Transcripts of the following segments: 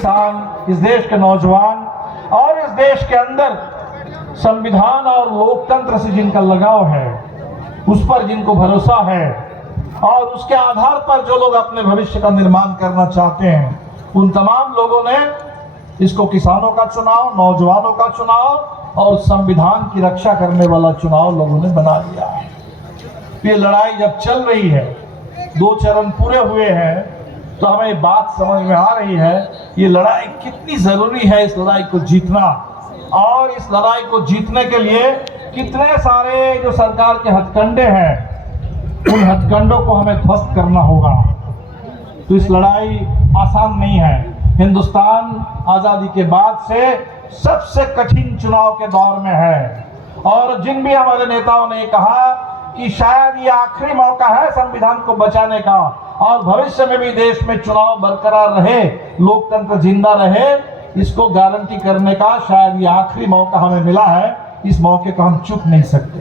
किसान, इस देश के नौजवान और इस देश के अंदर संविधान और लोकतंत्र से जिनका लगाव है, उस पर जिनको भरोसा है और उसके आधार पर जो लोग अपने भविष्य का निर्माण करना चाहते हैं, उन तमाम लोगों ने इसको किसानों का चुनाव, नौजवानों का चुनाव और संविधान की रक्षा करने वाला चुनाव लोगों ने बना लिया है। ये लड़ाई जब चल रही है, 2 चरण पूरे हुए हैं, तो हमें बात समझ में आ रही है ये लड़ाई कितनी जरूरी है, इस लड़ाई को जीतना। और इस लड़ाई को जीतने के लिए कितने सारे जो सरकार के हथकंडे हैं, उन हथकंडों को हमें ध्वस्त करना होगा। तो इस लड़ाई आसान नहीं है। हिंदुस्तान आज़ादी के बाद से सबसे कठिन चुनाव के दौर में है और जिन भी हमारे नेताओं ने कहा कि शायद ये आखिरी मौका है संविधान को बचाने का और भविष्य में भी देश में चुनाव बरकरार रहे, लोकतंत्र जिंदा रहे, इसको गारंटी करने का शायद ये आखिरी मौका हमें मिला है। इस मौके को हम चूक नहीं सकते।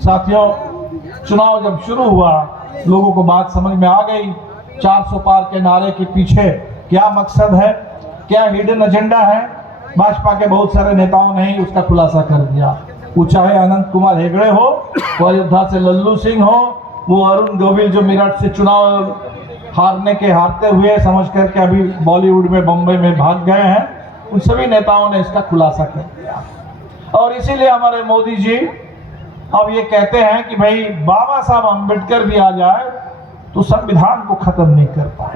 साथियों, चुनाव जब शुरू हुआ, लोगों को बात समझ में आ गई। 400 पार के नारे के पीछे क्या मकसद है, क्या हिडन एजेंडा है, भाजपा के बहुत सारे नेताओं ने ही उसका खुलासा कर दिया। वो चाहे अनंत कुमार हेगड़े हो, वो अयोध्या से लल्लू सिंह हो, वो अरुण गोविल जो मेरठ से चुनाव हारते हुए समझ करके अभी बॉलीवुड में, बम्बई में भाग गए हैं, उन सभी नेताओं ने इसका खुलासा कर दिया। और इसीलिए हमारे मोदी जी अब ये कहते हैं कि भाई बाबा साहब अम्बेडकर भी आ जाए तो संविधान को खत्म नहीं कर पाए।